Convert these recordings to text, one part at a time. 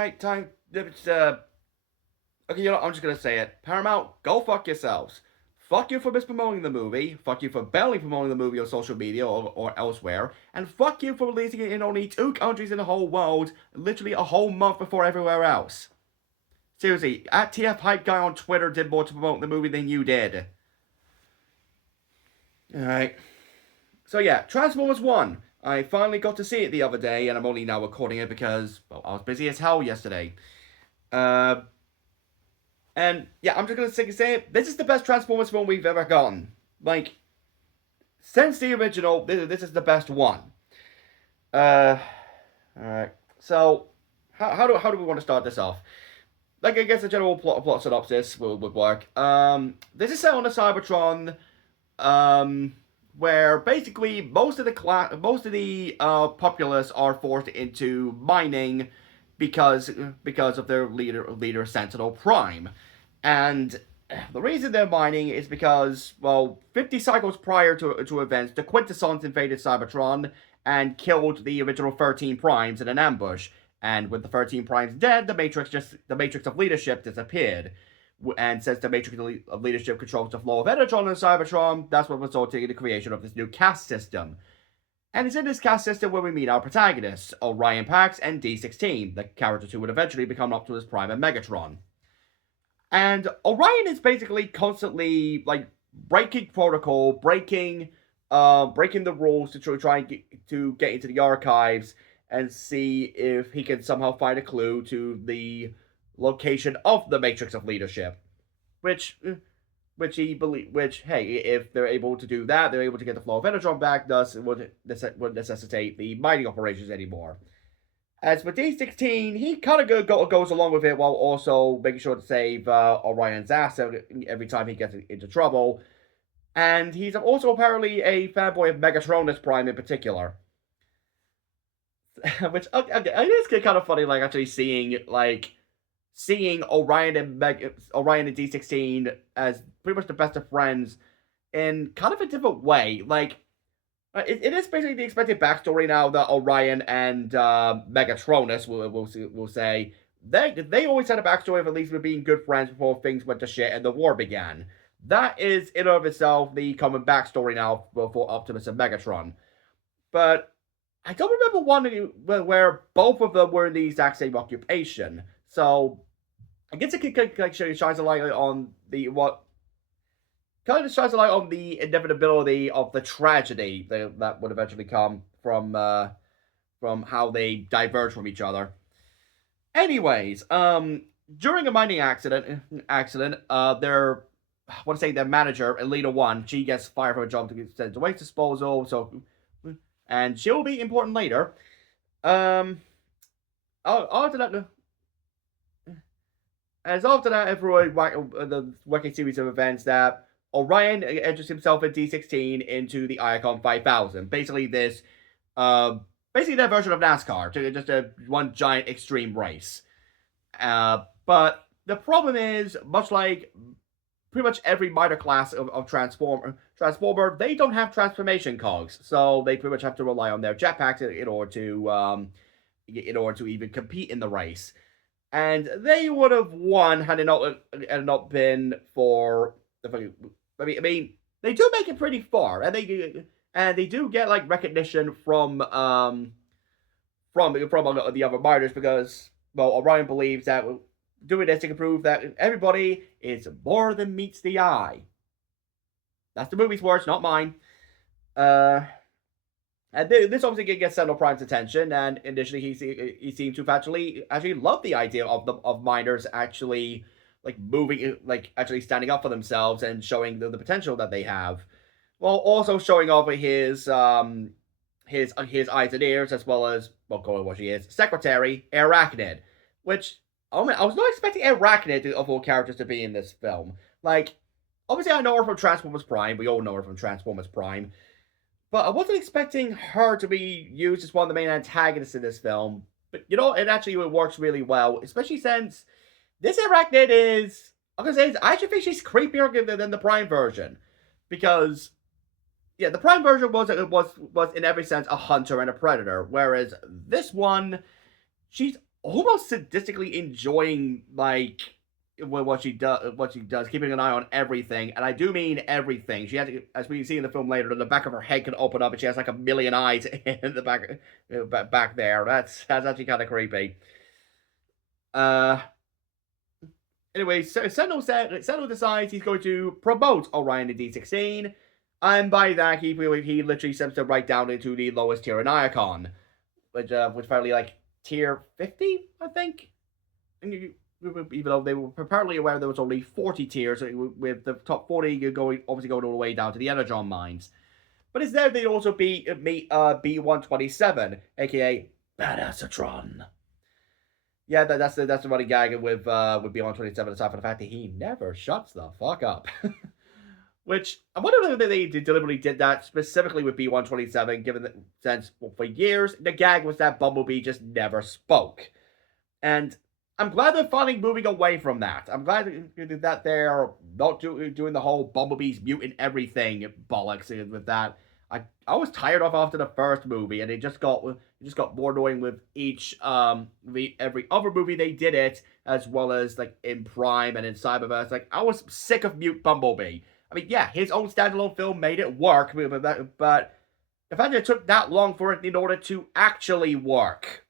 Alright, time. It's, okay, I'm just gonna say it. Paramount, go fuck yourselves. Fuck you for mispromoting the movie. Fuck you for barely promoting the movie on social media or elsewhere. And fuck you for releasing it in only 2 countries in the whole world, literally a whole month before everywhere else. Seriously, at TF Hype Guy on Twitter did more to promote the movie than you did. Alright. So yeah, Transformers 1. I finally got to see it the other day, and I'm only now recording it because, well, I was busy as hell yesterday. Uh, and yeah, I'm just gonna say it. This is the best Transformers film we've ever gotten. Like, since the original, this is the best one. Uh, alright. So, how do we want to start this off? Like, I guess the general plot synopsis would work. This is set on a Cybertron, um, where basically most of the populace are forced into mining because of their leader Sentinel Prime, and the reason they're mining is because, well, 50 cycles prior to events, the Quintessence invaded Cybertron and killed the original 13 Primes in an ambush. And with the 13 Primes dead, the Matrix of Leadership disappeared. And since the Matrix of Leadership controls the flow of energy on Cybertron, that's what resulted in the creation of this new caste system. And it's in this caste system where we meet our protagonists, Orion Pax and D16, the characters who would eventually become Optimus Prime and Megatron. And Orion is basically constantly like breaking protocol, breaking the rules to try and get into the archives and see if he can somehow find a clue to the location of the Matrix of Leadership, which hey, if they're able to do that, they're able to get the flow of Energon back. Thus, it would necessitate the mining operations anymore. As for D16, he kind of goes along with it while also making sure to save Orion's ass every time he gets into trouble. And he's also apparently a fanboy of Megatronus Prime in particular. Which, okay, it is kind of funny, like, actually seeing Orion and D16 as pretty much the best of friends in kind of a different way. Like, it is basically the expected backstory now that Orion and Megatronus will say they always had a backstory of at least being good friends before things went to shit and the war began. That is in and of itself the common backstory now for Optimus and Megatron. But I don't remember one where both of them were in the exact same occupation. So I guess it kind of shines a light on the inevitability of the tragedy that would eventually come from how they diverge from each other. Anyways, during a mining accident, their manager, Elita One, she gets fired from a job to get sent to waste disposal. So, and she'll be important later. After that, everyone the working series of events that Orion enters himself in D16 into the Iacon 5000. Basically, basically their version of NASCAR, just a one giant extreme race. But the problem is, much like pretty much every minor class of Transformer, they don't have transformation cogs, so they pretty much have to rely on their jetpacks in order to even compete in the race. And they would have won had it not been for the. I mean, they do make it pretty far, and they do get like recognition from the other miners because, well, Orion believes that doing this can prove that everybody is more than meets the eye. That's the movie's words, not mine. And this obviously gets Sentinel Prime's attention, and initially he seemed to actually love the idea of miners actually like moving, like actually standing up for themselves and showing the potential that they have, while also showing off his eyes and ears, as well as, well, calling what she is, secretary Arachnid, which, oh man, I was not expecting Arachnid of all characters to be in this film. Like, obviously I know her from Transformers Prime. We all know her from Transformers Prime. But I wasn't expecting her to be used as one of the main antagonists in this film. But, it actually works really well, especially since this Arachnid is, I'm going to say, I actually think she's creepier than the Prime version. Because, yeah, the Prime version was in every sense a hunter and a predator, whereas this one, she's almost sadistically enjoying like what she does, keeping an eye on everything, and I do mean everything. She has, as we see in the film later, the back of her head can open up, and she has like a million eyes in the back there. That's actually kind of creepy. Uh, anyway, so Sentinel decides he's going to promote Orion to D16, and by that he literally steps to right down into the lowest tier in Iacon, which probably like tier 50, I think. Even though they were apparently aware there was only 40 tiers, with the top 40 you're going obviously going all the way down to the Energon mines. But instead they'd also meet B127, aka Badassatron. Yeah, that's the running gag with B127, aside from the fact that he never shuts the fuck up. Which I wonder if they deliberately did that specifically with B127, given that since for years the gag was that Bumblebee just never spoke. And I'm glad they're finally moving away from that. I'm glad that they're not doing the whole Bumblebee's mutant everything bollocks with that. I was tired of after the first movie, and it just got more annoying with each every other movie they did it, as well as like in Prime and in Cyberverse. Like I was sick of Mute Bumblebee. I mean, yeah, his own standalone film made it work, but the fact that it took that long for it in order to actually work.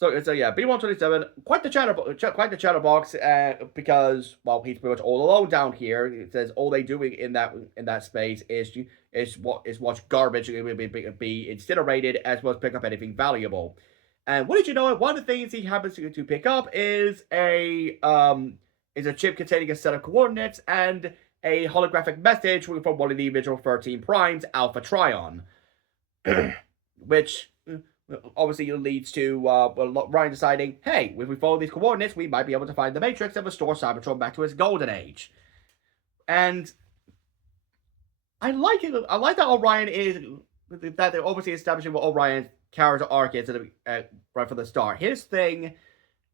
So yeah, B127, quite the chatterbox, because well, he's pretty much all alone down here. It says all they do in that space is watch garbage be incinerated, as well as pick up anything valuable. And what did you know? One of the things he happens to pick up is a chip containing a set of coordinates and a holographic message from one of the original 13 primes, Alpha Trion, which obviously leads to Ryan deciding, hey, if we follow these coordinates, we might be able to find the Matrix and restore Cybertron back to its golden age. And I like it. I like that Orion is that they're obviously establishing what Orion's character arc is right from the start. His thing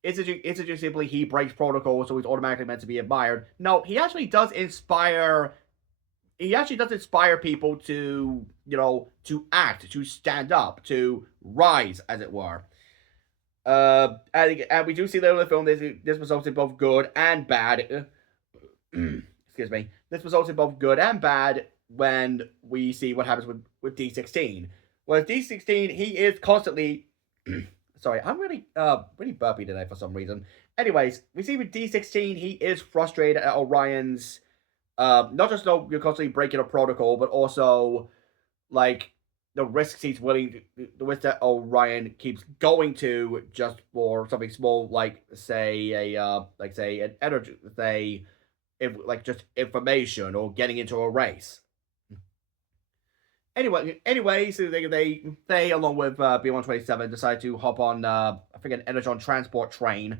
isn't just simply he breaks protocol, so he's automatically meant to be admired. No, he actually does inspire people to, to act, to stand up, to rise, as it were. And we do see later in the film this results in both good and bad. Excuse me. This results in both good and bad when we see what happens with D16. With D16, he is constantly. Sorry, I'm really burpy today for some reason. Anyways, we see with D16, he is frustrated at Orion's. Not just you're constantly breaking a protocol, but also like the risks the risk that Orion keeps going to just for something small, like say an energy, just information or getting into a race. Anyway, so they along with B127 decide to hop on I think an Energon transport train.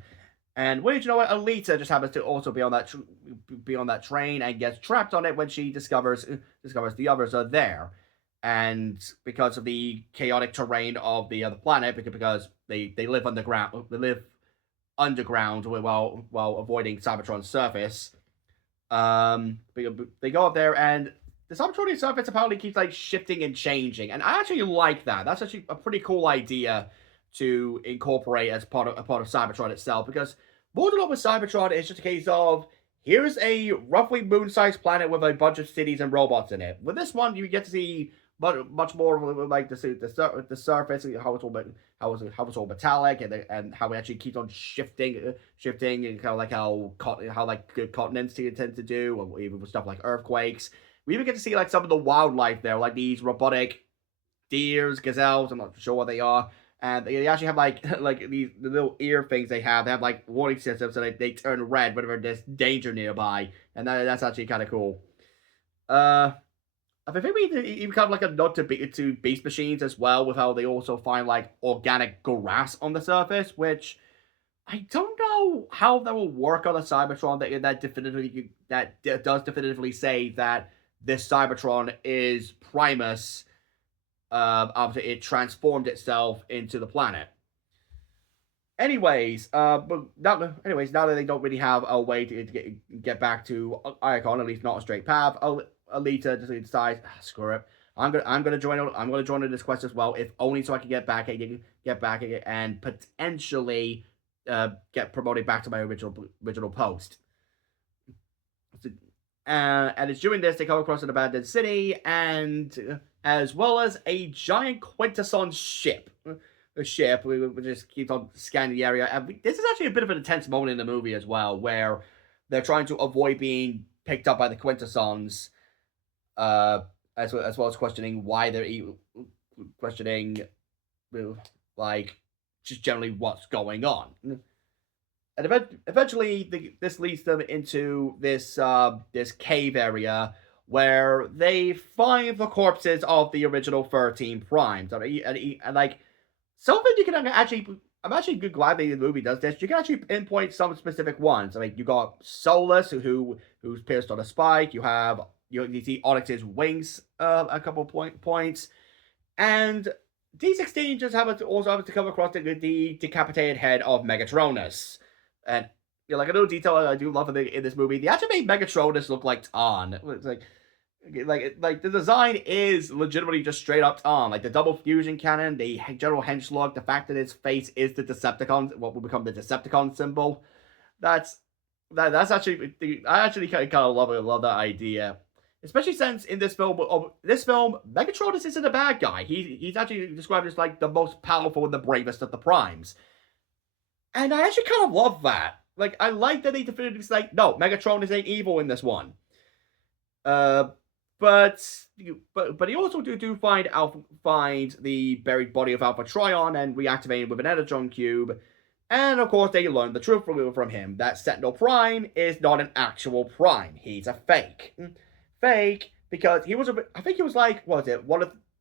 And what did you know? Alita just happens to also be on that train and gets trapped on it when she discovers the others are there, and because of the chaotic terrain of the other planet, because they live underground, while avoiding Cybertron's surface. They go up there, and the Cybertronian surface apparently keeps like shifting and changing, and I actually like that. That's actually a pretty cool idea to incorporate as part of Cybertron itself, because more than not with Cybertron, it's just a case of here's a roughly moon-sized planet with a bunch of cities and robots in it. With this one, you get to see much more of like the surface, how it's all metallic, and how it actually keeps on shifting, and kind of like how continents tend to do, or even with stuff like earthquakes. We even get to see like some of the wildlife there, like these robotic deers, gazelles. I'm not sure what they are. And they actually have like the little ear things they have. They have like warning systems, so they turn red whenever there's danger nearby, and that's actually kind of cool. I think we even kind of like a nod to beast machines as well, with how they also find like organic grass on the surface, which I don't know how that will work on a Cybertron that does definitively say that this Cybertron is Primus. After it transformed itself into the planet. Anyways, now that they don't really have a way to get back to Iacon, at least not a straight path, Alita decides, screw it, I'm gonna join in this quest as well, if only so I can get back and potentially get promoted back to my original post. And it's during this they come across an abandoned city, and as well as a giant quintessence ship. A ship, we just keeps on scanning the area. And this is actually a bit of an intense moment in the movie as well, where they're trying to avoid being picked up by the quintessons, uh, as well as questioning why they're questioning, like, just generally what's going on. And eventually, this leads them into this cave area where they find the corpses of the original 13 primes. And like something you can actually, I'm actually glad that the movie does this. You can actually pinpoint some specific ones. I mean, you got Solus, who's pierced on a spike. You see Onyx's wings a couple points, and D16 just also happens to come across the decapitated head of Megatronus. And like a little detail I do love in this movie, they actually made Megatronus look like Tarn. It's like the design is legitimately just straight up Tarn. Like the double fusion cannon, the general henchlock, the fact that his face is the Decepticon, what will become the Decepticon symbol. That's actually I actually kind of love that idea. Especially since in this film, Megatronus isn't a bad guy. He's actually described as like the most powerful and the bravest of the primes. And I actually kind of love that. Like, I like that they definitively say, like, no, Megatronus ain't evil in this one. But he also do find the buried body of Alpha Trion and reactivate him with an Energon cube. And of course, they learn the truth from him, that Sentinel Prime is not an actual Prime. He's a fake. Fake because he was I think he was like, what was it?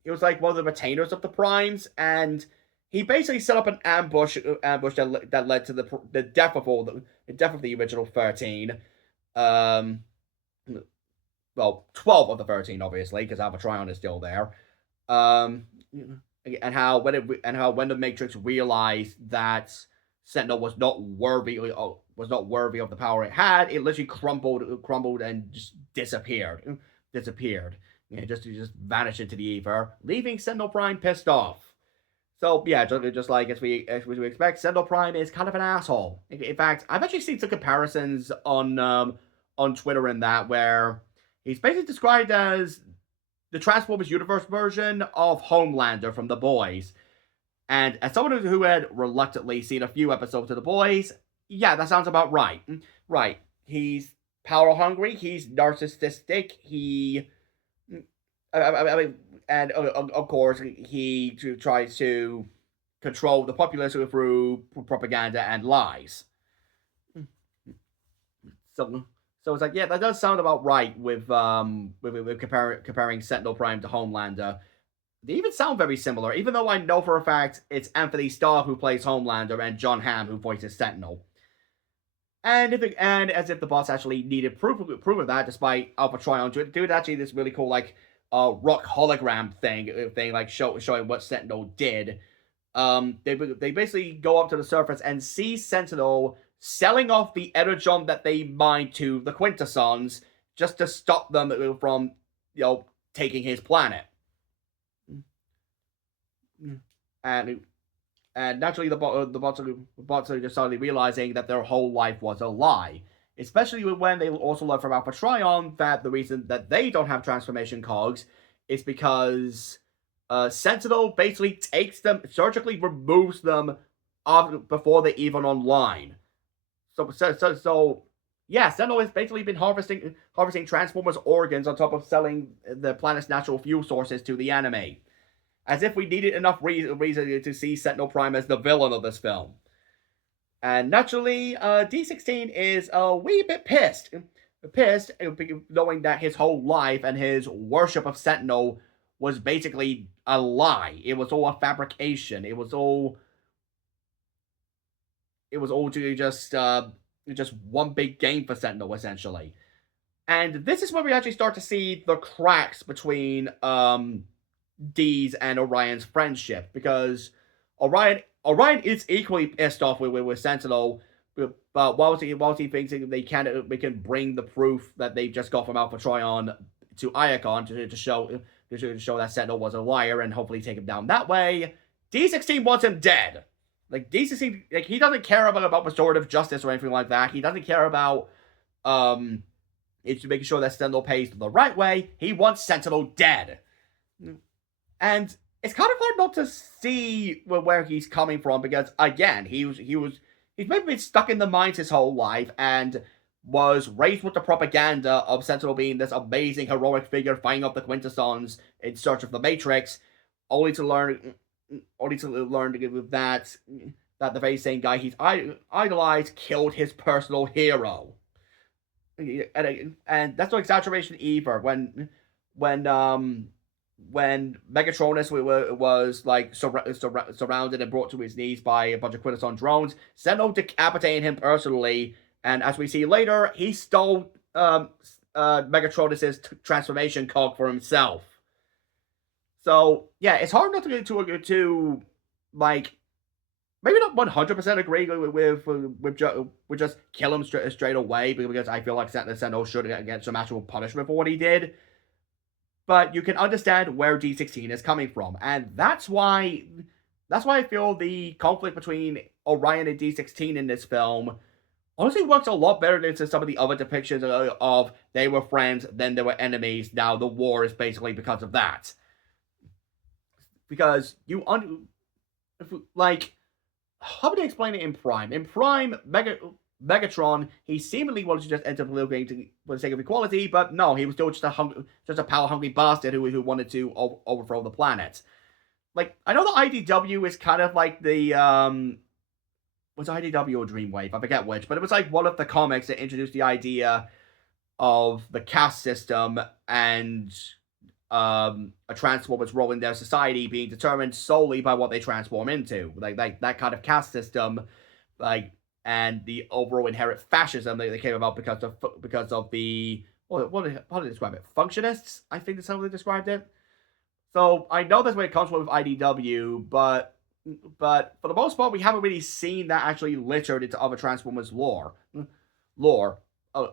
He was like one of the retainers of the Primes, and he basically set up an ambush that led to the death of the original 13. Well, 12 of the 13, obviously, because Alpha Trion is still there. And how when the Matrix realized that Sentinel was not worthy of the power it had, it literally crumbled and just disappeared. Just vanished into the ether, leaving Sentinel Prime pissed off. So yeah, just like as we expect, Sentinel Prime is kind of an asshole. In fact, I've actually seen some comparisons on Twitter in that where he's basically described as the Transformers Universe version of Homelander from The Boys. And as someone who had reluctantly seen a few episodes of The Boys, yeah, that sounds about right. Right. He's power hungry. He's narcissistic. And of course, he tries to control the populace through propaganda and lies. So it's like, yeah, that does sound about right with comparing Sentinel Prime to Homelander. They even sound very similar, even though I know for a fact it's Anthony Starr who plays Homelander and John Hamm who voices Sentinel. And as if the boss actually needed proof of that, despite Alpha Trion doing actually this really cool like rock hologram thing like showing what Sentinel did. They basically go up to the surface and see Sentinel selling off the energon that they mined to the Quintessons just to stop them from taking his planet. And naturally, the bots are just suddenly realizing that their whole life was a lie. Especially when they also learn from Alpha Trion that the reason that they don't have transformation cogs is because Sentinel basically takes them, surgically removes them before they're even online. So yeah, Sentinel has basically been harvesting Transformers organs on top of selling the planet's natural fuel sources to the anime. As if we needed enough reason to see Sentinel Prime as the villain of this film. And naturally, D16 is a wee bit pissed. Knowing that his whole life and his worship of Sentinel was basically a lie. It was all a fabrication. It was all just one big game for Sentinel, essentially. And this is where we actually start to see the cracks between Dee's and Orion's friendship, because Orion is equally pissed off with Sentinel, but whilst he thinks they can bring the proof that they just got from Alpha Trion to Iacon to show to show that Sentinel was a liar and hopefully take him down that way. D16 wants him dead. Like D16, like he doesn't care about restorative justice or anything like that. He doesn't care about it's making sure that Sentinel pays the right way. He wants Sentinel dead. And it's kind of hard not to see where he's coming from because again, he's maybe been stuck in the mines his whole life and was raised with the propaganda of Sentinel being this amazing heroic figure fighting up the Quintessons in search of the Matrix, only to learn that the very same guy he's idolized killed his personal hero. And that's no exaggeration either. When Megatronus was like surrounded and brought to his knees by a bunch of Quintesson drones, Sentinel decapitated him personally, and as we see later, he stole Megatronus's transformation cog for himself. So yeah, it's hard not to like maybe not 100% agree with just kill him straight away because I feel like Sentinel should get some actual punishment for what he did. But you can understand where D16 is coming from, and that's why I feel the conflict between Orion and D16 in this film honestly works a lot better than some of the other depictions of they were friends, then they were enemies. Now the war is basically because of that. Because like, how would I explain it in Prime? In Prime, Megatron, he seemingly wanted to just enter the for the sake of equality, but no, he was still just a power-hungry bastard who wanted to overthrow the planet. Like, I know the IDW is kind of like the, was IDW or Dreamwave? I forget which, but it was like one of the comics that introduced the idea of the caste system and a Transformer's role in their society being determined solely by what they transform into. Like that kind of caste system, like, and the overall inherent fascism that they came about because of the how do they describe it? Functionists, I think that's how they described it. So I know that's where it comes from with IDW, but for the most part, we haven't really seen that actually littered into other Transformers lore.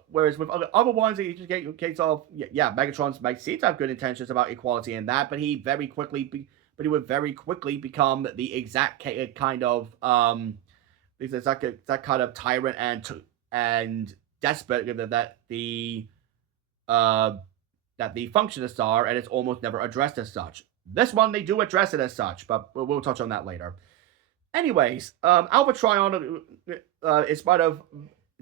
Whereas with other ones, you just get a case of Megatron might seem to have good intentions about equality in that, but he would very quickly become the exact kind of that kind of tyrant and despot that the Functionists are, and it's almost never addressed as such. This one, they do address it as such, but we'll touch on that later. Anyways, Alpha Trion, in spite of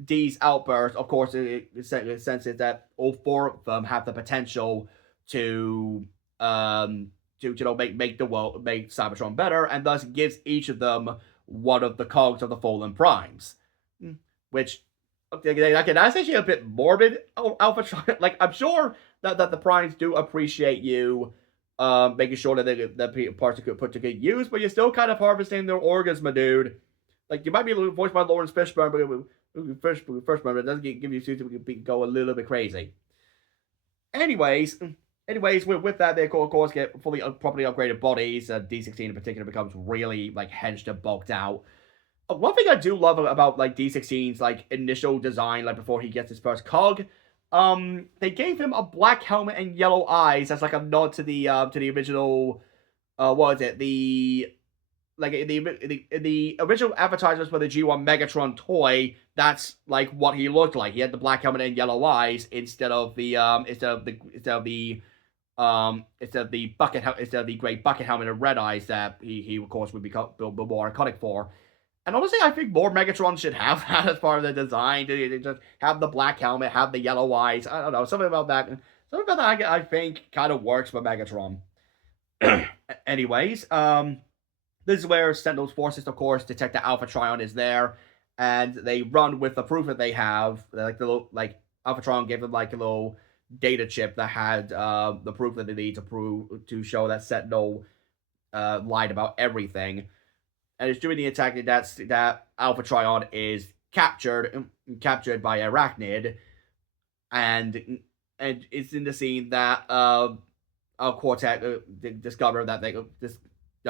D's outburst, of course, it senses that all four of them have the potential to make Cybertron better, and thus gives each of them one of the cogs of the Fallen Primes, which that's actually a bit morbid. Alpha Trion, like, I'm sure that the Primes do appreciate you making sure that parts are put to good use, but you're still kind of harvesting their organs, my dude. Like, you might be voiced by Lawrence Fishburne, but Fishburne, it doesn't give you to go a little bit crazy. Anyways, with that, they of course get fully properly upgraded bodies. D16 in particular becomes really like hinged and bulked out. One thing I do love about like D16's like initial design, like before he gets his first cog, they gave him a black helmet and yellow eyes as like a nod to the original, what was it, the original advertisements for the G1 Megatron toy. That's like what he looked like. He had the black helmet and yellow eyes instead of the great bucket helmet and red eyes that he of course would become more iconic for. And honestly, I think more Megatron should have that as part of the design. To just have the black helmet, have the yellow eyes. I don't know, something about that I think kind of works for Megatron. Anyways, this is where Sentinel's forces, of course, detect that Alpha Trion is there, and they run with the proof that they have. Alpha Trion gave them like a little data chip that had the proof that they need to show that Sentinel lied about everything. And it's during the attack that Alpha Trion is captured by Arachnid, and it's in the scene that Quartet discover that they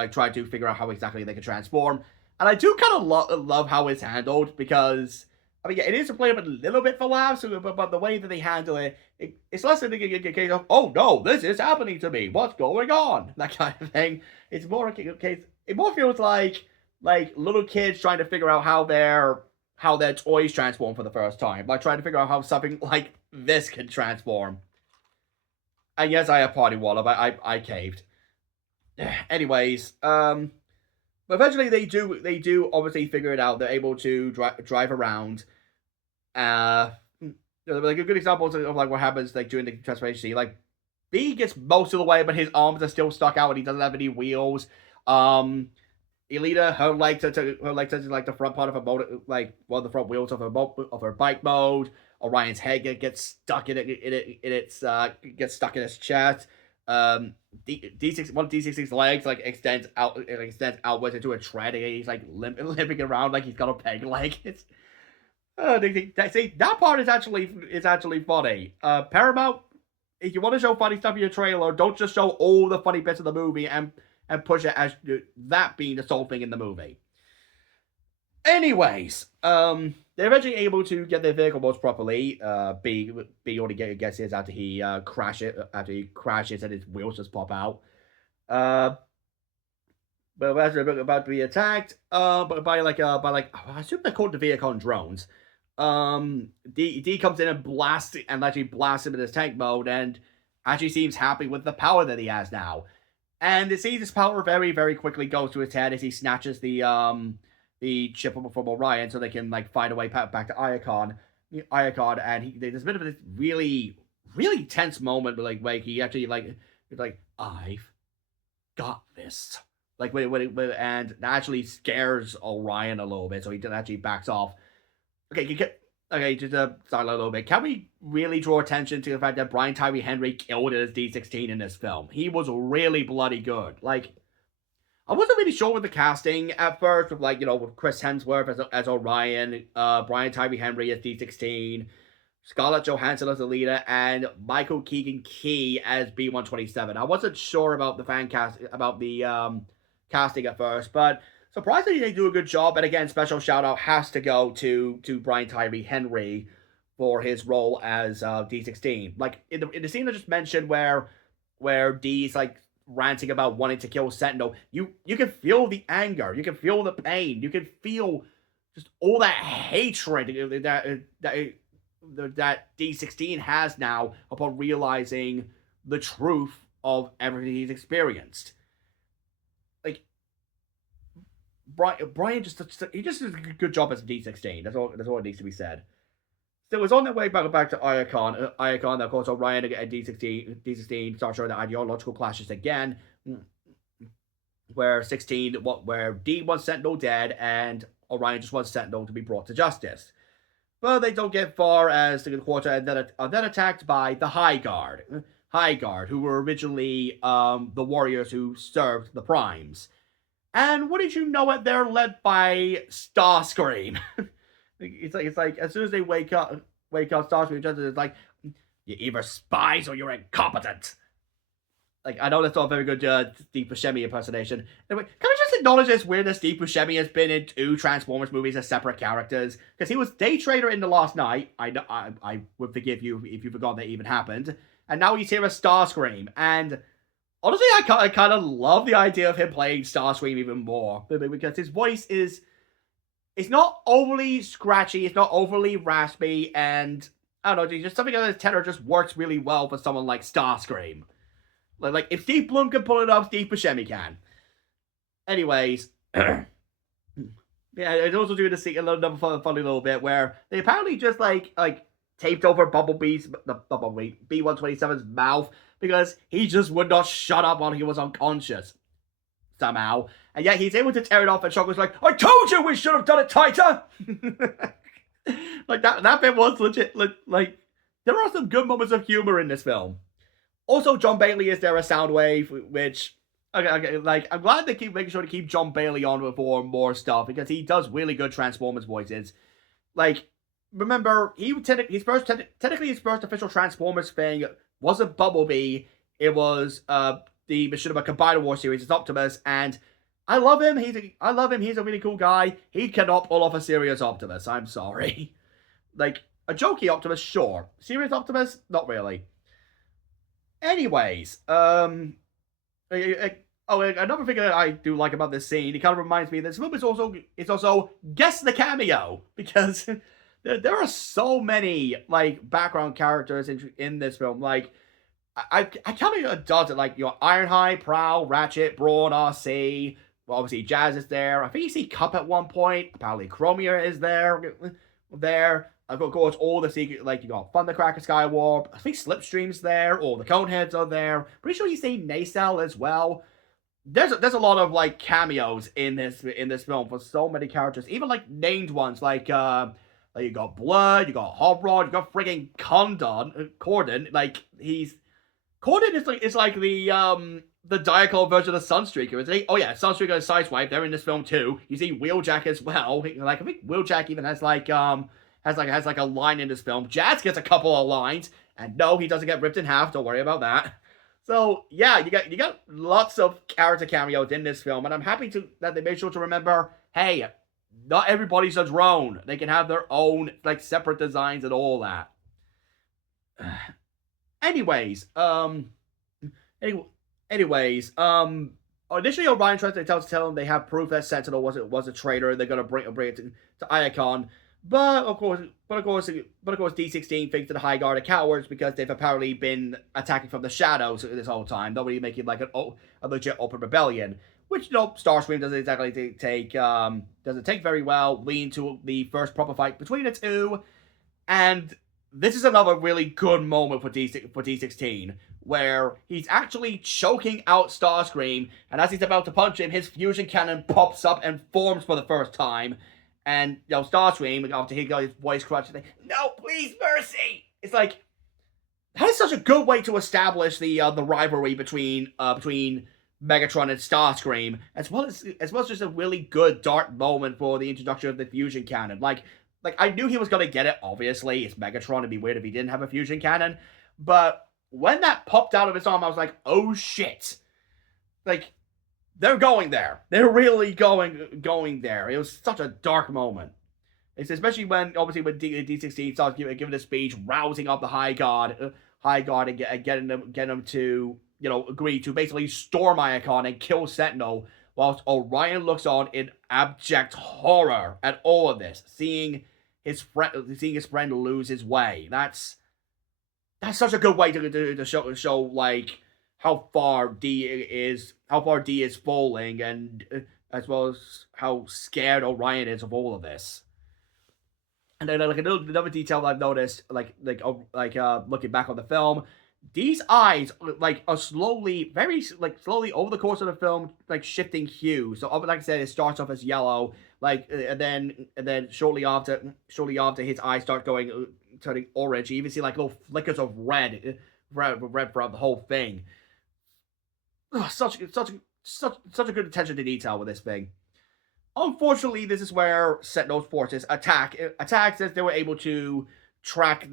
try to figure out how exactly they can transform. And I do kind of love how it's handled, because I mean, yeah, it is played up a little bit for laughs, but the way that they handle it's less than a case of, oh no, this is happening to me. What's going on? That kind of thing. It's more a case. It more feels like little kids trying to figure out how their toys transform for the first time, like trying to figure out how something like this can transform. And yes, I have party wallop. I caved. Anyways, but eventually they do obviously figure it out. They're able to drive around. Uh, like a good example of like what happens like during the transformation scene. Like B gets most of the way, but his arms are still stuck out, and he doesn't have any wheels. Elita, her legs touches like the front part of her motor, like one of the front wheels of her bike mode. Orion's head gets stuck in gets stuck in his chest. One of D66's legs like extends outwards into a tread, and he's like limping around like he's got a peg leg. It's see, that part is actually funny. Paramount, if you want to show funny stuff in your trailer, don't just show all the funny bits of the movie and push it as that being the sole thing in the movie. Anyways, they're eventually able to get their vehicle modes properly. B already gets his after he crashes and his wheels just pop out. But as they're about to be attacked, but by I assume they're called the Viacon drones. D comes in and actually blasts him in his tank mode, and actually seems happy with the power that he has now. And it seems his power very, very quickly goes to his head as he snatches the chip from Orion, so they can like find a way back to Iacon. And there's a bit of this really, really tense moment, where he actually he's like, I've got this. And that actually scares Orion a little bit, so he actually backs off. Okay, just start a little bit. Can we really draw attention to the fact that Brian Tyree Henry killed it as D16 in this film? He was really bloody good. Like, I wasn't really sure with the casting at first, with Chris Hemsworth as Orion, Brian Tyree Henry as D16, Scarlett Johansson as Alita, and Michael Keegan Key as B127. I wasn't sure about the casting at first, but surprisingly they do a good job. And again, special shout out has to go to Brian Tyree Henry for his role as D16. Like in the scene I just mentioned where D's like ranting about wanting to kill Sentinel, you can feel the anger, you can feel the pain, you can feel just all that hatred that D16 has now upon realizing the truth of everything he's experienced. Like Brian just does a good job as D16. That's all it needs to be said. So it's on their way back to Iacon. Iacon, of course, Orion and D16 start showing the ideological clashes again, where D wants Sentinel dead, and Orion just wants Sentinel to be brought to justice. But they don't get far as the Quarter are then attacked by the High Guard. High Guard, who were originally the warriors who served the Primes. And what did you know it? They're led by Starscream. It's like as soon as they wake up, Starscream is like, you're either spies or you're incompetent. Like, I know that's not a very good Steve Buscemi impersonation. Anyway, can we just acknowledge this weird that Steve Buscemi has been in 2 Transformers movies as separate characters? Because he was Day Trader in The Last Night. I would forgive you if you forgot that even happened. And now he's here as Starscream. And honestly, I kind of love the idea of him playing Starscream even more. Because his voice is... It's not overly scratchy, it's not overly raspy, and... I don't know, just something on his tenor just works really well for someone like Starscream. Like, if Steve Blum can pull it off, Steve Buscemi can. Anyways, yeah, it's also doing another funny little bit where they apparently just like taped over B127's mouth because he just would not shut up while he was unconscious somehow, and yet he's able to tear it off. And Shock was like, "I told you we should have done it tighter." Like that bit was legit. Like there are some good moments of humor in this film. Also, John Bailey is there as Soundwave, which, okay, like, I'm glad they keep making sure to keep John Bailey on for more stuff, because he does really good Transformers voices. Like, remember, technically his first official Transformers thing wasn't Bumblebee, it was the Machinima Combiner War series, it's Optimus, and I love him, he's a really cool guy. He cannot pull off a serious Optimus, I'm sorry. like a jokey Optimus, sure. Serious Optimus, not really. Anyways, another thing that I do like about this scene, it kind of reminds me that this film is also guess the cameo because there are so many like background characters in this film. Like I count it a dozen. Like Ironhide, Prowl, Ratchet, Brawn, RC. Well, obviously Jazz is there. I think you see Cup at one point. Apparently Chromia is there. Of course, all the secret, like you got Thundercracker, Skywarp. I think Slipstream's there. All the Coneheads are there. Pretty sure you see Nacelle as well. There's a lot of like cameos in this film for so many characters, even like named ones like you got Blood, you got Hot Rod, you got frigging Corden. Like Corden is like the Diaclone version of Sunstreaker, isn't he? Oh yeah, Sunstreaker and Sideswipe, they're in this film too. You see Wheeljack as well. Like I think Wheeljack even has like a line in this film. Jazz gets a couple of lines, and no, he doesn't get ripped in half. Don't worry about that. So yeah, you got lots of character cameos in this film, and I'm happy that they made sure to remember, hey, not everybody's a drone. They can have their own like separate designs and all that. Anyways, any, initially Orion tries to tell them they have proof that Sentinel was a traitor, and they're gonna bring it to Iacon. But of course, D16 thinks that the High Guard are cowards because they've apparently been attacking from the shadows this whole time. Nobody making like a legit open rebellion, which Starscream doesn't exactly take very well. Leading to the first proper fight between the two, and this is another really good moment for D16, where he's actually choking out Starscream, and as he's about to punch him, his fusion cannon pops up and forms for the first time. And Starscream, after he got his voice crushed, like, no, please, mercy. It's like that is such a good way to establish the rivalry between Megatron and Starscream, as well as just a really good dark moment for the introduction of the fusion cannon. Like I knew he was gonna get it. Obviously, it's Megatron. It'd be weird if he didn't have a fusion cannon. But when that popped out of his arm, I was like, oh shit! Like, they're going there. They're really going there. It was such a dark moment. It's especially when D16 starts giving a speech, rousing up the High Guard, and getting them to agree to basically storm Iacon and kill Sentinel, whilst Orion looks on in abject horror at all of this, seeing his friend lose his way. That's such a good way to show like how far D is falling, and as well as how scared Orion is of all of this. And then like another detail I've noticed, looking back on the film, D's eyes are slowly over the course of the film shifting hue. So like I said, it starts off as yellow, and then shortly after his eyes start turning orange. You even see like little flickers of red throughout the whole thing. Such a good attention to detail with this thing. Unfortunately, this is where Sentinel's forces attacks as they were able to track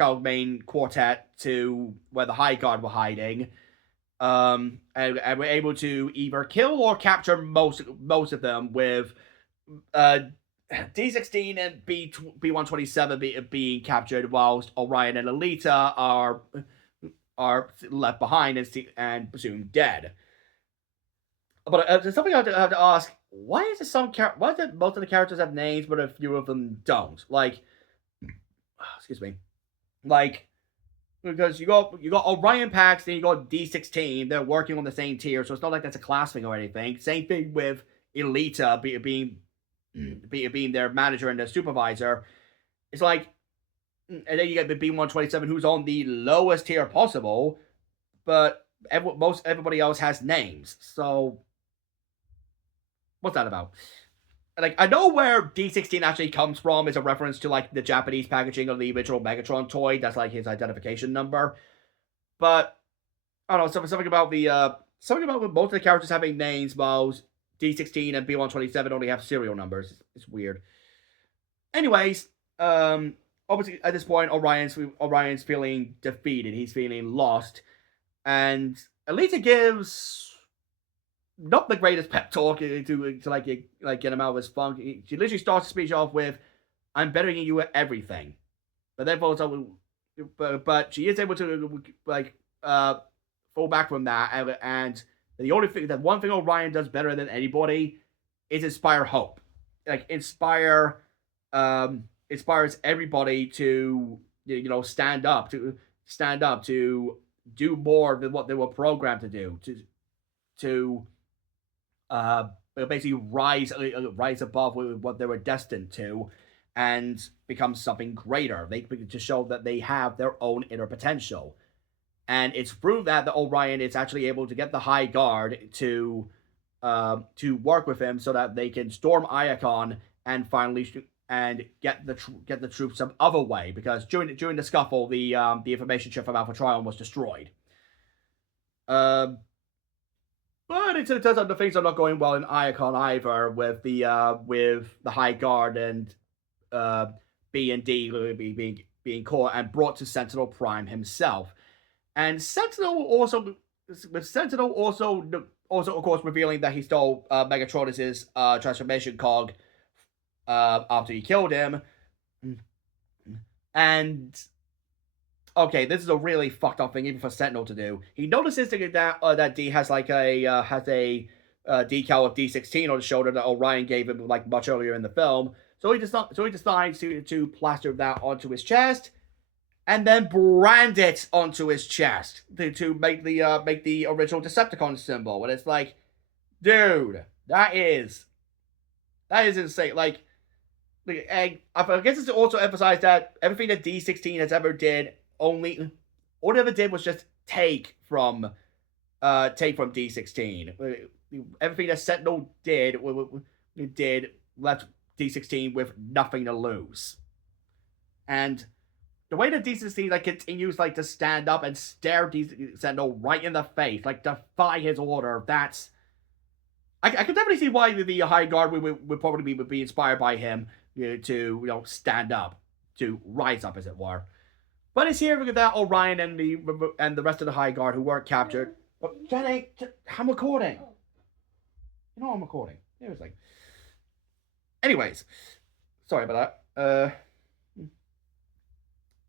our main quartet to where the High Guard were hiding, and we're able to either kill or capture most of them, with D16 and B127 being captured, whilst Orion and Alita are left behind and presumed dead. But there's something I have to ask: why is most of the characters have names, but a few of them don't? Excuse me. Because you got Orion Pax, then you got D16. They're working on the same tier, so it's not like that's a class thing or anything. Same thing with Elita being their manager and their supervisor. It's like, and then you get the B127, who's on the lowest tier possible, but everybody else has names. So what's that about? I know where D16 actually comes from is a reference to the Japanese packaging of the original Megatron toy. That's his identification number. But I don't know, something about most of the characters having names, while D16 and B127 only have serial numbers. It's weird. Anyways, obviously at this point Orion's feeling defeated. He's feeling lost, and Alita gives not the greatest pep talk to get him out of his funk. She literally starts the speech off with, I'm better than you at everything. But then also, but she is able to like fall back from that, and the only thing that one thing Orion does better than anybody is inspire hope, like inspires everybody to stand up to do more than what they were programmed to do to uh basically rise above what they were destined to and become something greater. They to show that they have their own inner potential. And it's through that Orion is actually able to get the High Guard to work with him so that they can storm Iacon and finally and get the troops some other way, because during the scuffle the information chip from Alpha Trion was destroyed. But it turns out the things are not going well in Iacon either, with the High Guard and B and D being caught and brought to Sentinel Prime himself. And Sentinel also of course revealing that he stole Megatronus's transformation cog after he killed him. And okay, this is a really fucked up thing even for Sentinel to do. He notices that D has like a decal of D16 on his shoulder that Orion gave him like much earlier in the film. So he decides to plaster that onto his chest, and then brand it onto his chest to make the original Decepticon symbol. And it's like, dude, that is insane. Like, I guess it's also emphasized that everything that D16 has ever did, all it ever did was just take from D16. Everything that Sentinel did left D16 with nothing to lose. And the way that D16 like continues like to stand up and stare Sentinel right in the face, like defy his order, that's I can definitely see why the High Guard would probably be inspired by him, to stand up, to rise up, as it were. But it's here that Orion and the rest of the High Guard who weren't captured. Oh, Jenny, I'm recording. You know I'm recording. Seriously. Anyways, sorry about that.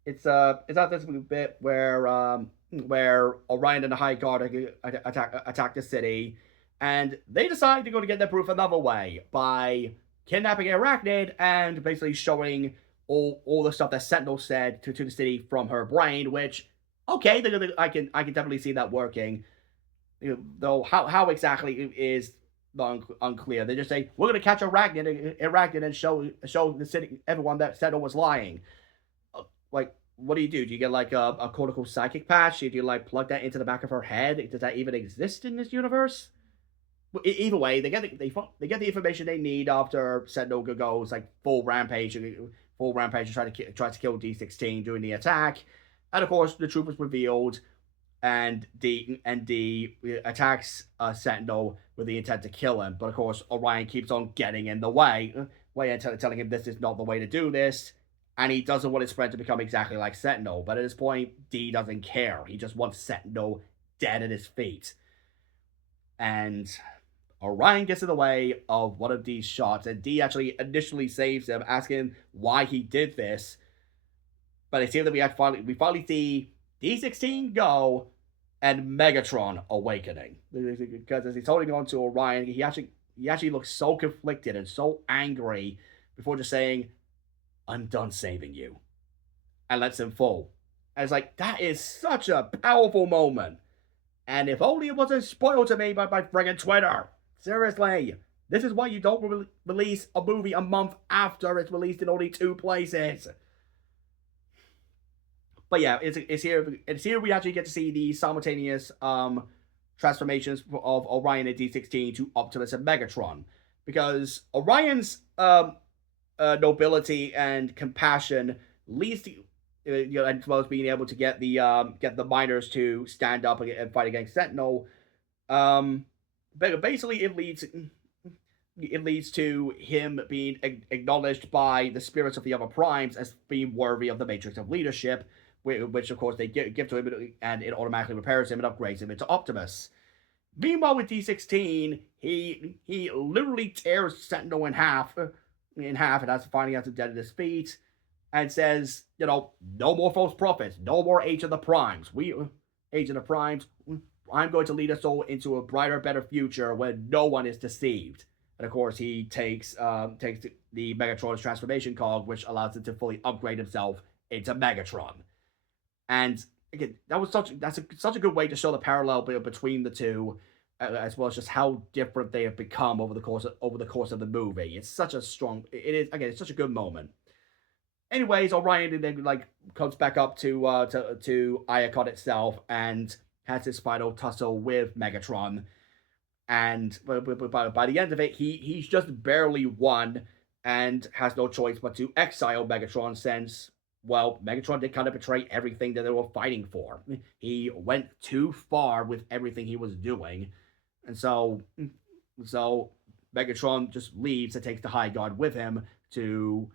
It's at this bit where Orion and the High Guard attack the city, and they decide to go to get their proof another way by kidnapping Arachnid and basically showing all the stuff that Sentinel said to the city from her brain. Which, okay, I can definitely see that working. Though how exactly is unclear. They just say, we're gonna catch Arachnid and show the city everyone that Sentinel was lying. Like, what do? Do you get like a cortical psychic patch? Do you like plug that into the back of her head? Does that even exist in this universe? Either way, they get the information they need after Sentinel goes like full rampage and try to kill D16 during the attack. And of course, the truth is revealed, and D attacks Sentinel with the intent to kill him. But of course, Orion keeps on getting in the way and telling him this is not the way to do this. And he doesn't want his friend to become exactly like Sentinel. But at this point, D doesn't care. He just wants Sentinel dead at his feet. And Orion gets in the way of one of D's shots, and D actually initially saves him, asking why he did this. But it's here that we finally see D16 go and Megatron awakening. Because as he's holding on to Orion, he actually looks so conflicted and so angry before just saying, "I'm done saving you," and lets him fall. And it's like, that is such a powerful moment. And if only it wasn't spoiled to me by my friggin' Twitter. Seriously. This is why you don't release a movie a month after it's released in only 2 places. But yeah, it's here we actually get to see the simultaneous transformations of Orion and D16 to Optimus and Megatron. Because Orion's nobility and compassion leads to, as well as being able to get the miners to stand up and fight against Sentinel. But basically, it leads to him being acknowledged by the spirits of the other primes as being worthy of the Matrix of Leadership, which of course they give to him, and it automatically repairs him and upgrades him into Optimus. Meanwhile, with D16, he literally tears Sentinel in half, in half and finally has him dead at his feet, and says, no more false prophets, no more Age of the Primes. Age of the Primes. I'm going to lead us all into a brighter, better future where no one is deceived. And of course, he takes the Megatron's transformation cog, which allows him to fully upgrade himself into Megatron. And again, such a good way to show the parallel between the two, as well as just how different they have become over the course of the movie. It's such a strong. It is again. It's such a good moment. Anyways, Orion then comes back up to Iacon itself and has this final tussle with Megatron. And by the end of it, he's just barely won and has no choice but to exile Megatron since, well, Megatron did kind of betray everything that they were fighting for. He went too far with everything he was doing. And so Megatron just leaves and takes the High Guard with him to,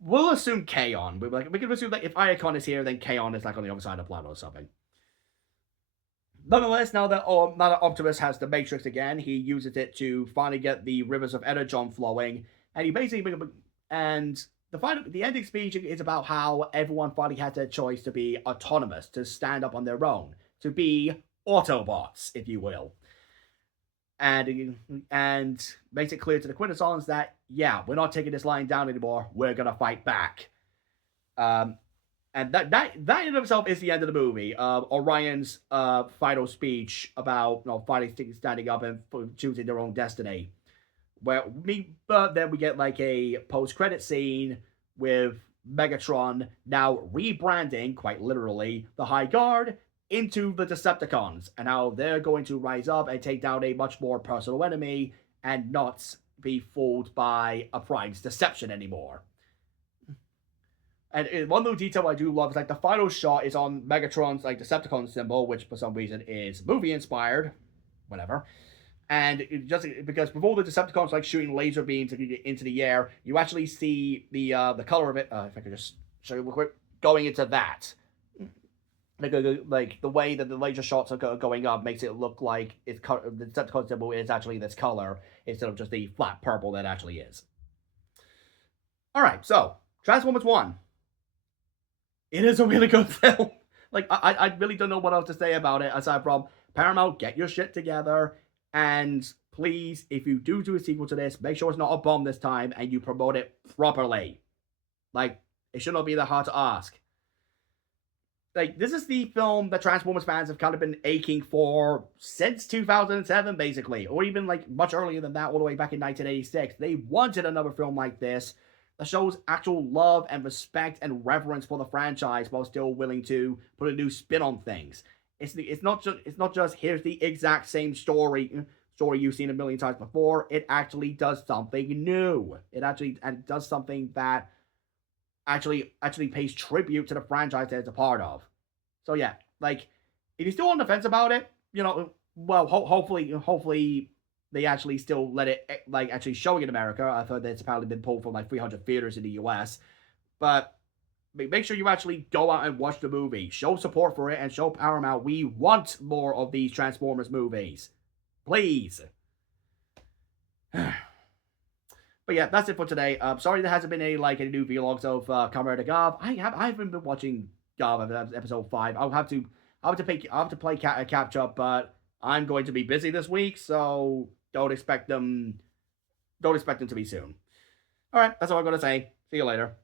we'll assume Kaon. We can assume that if Iacon is here, then Kaon is on the other side of the planet or something. Nonetheless, now that Optimus has the Matrix again, he uses it to finally get the rivers of Energon flowing, and he basically the ending speech is about how everyone finally had their choice to be autonomous, to stand up on their own, to be Autobots, if you will, and makes it clear to the Quintessons that we're not taking this line down anymore. We're gonna fight back. And that in itself is the end of the movie. Orion's final speech about finally standing up and choosing their own destiny. But then we get a post-credit scene with Megatron now rebranding, quite literally, the High Guard into the Decepticons, and how they're going to rise up and take down a much more personal enemy and not be fooled by a Prime's deception anymore. And one little detail I do love is the final shot is on Megatron's Decepticon symbol, which for some reason is movie inspired, whatever. And just because before the Decepticons shooting laser beams into the air, you actually see the color of it. If I could just show you real quick, going into that. The way that the laser shots are going up makes it look like the Decepticon symbol is actually this color instead of just the flat purple that actually is. All right, so Transformers 1. It is a really good film. I really don't know what else to say about it aside from Paramount, get your shit together, and please, if you do a sequel to this, make sure it's not a bomb this time and you promote it properly. It should not be that hard to ask. This is the film that Transformers fans have kind of been aching for since 2007, basically, or even much earlier than that, all the way back in 1986. They wanted another film like this that shows actual love and respect and reverence for the franchise while still willing to put a new spin on things. It's not just here's the exact same story you've seen a million times before. It actually does something new. It does something that actually pays tribute to the franchise that it's a part of. So yeah, if you're still on the fence about it, well, hopefully they actually still let it actually showing in America. I've heard that it's apparently been pulled from 300 theaters in the US. But make sure you actually go out and watch the movie. Show support for it and show Paramount we want more of these Transformers movies. Please. But yeah, that's it for today. Sorry there hasn't been any new vlogs of Kamen Rider Garv. I haven't been watching Garv episode 5. I'll have to play catch up, but I'm going to be busy this week, so don't expect them to be soon. All right, that's all I'm going to say. See you later.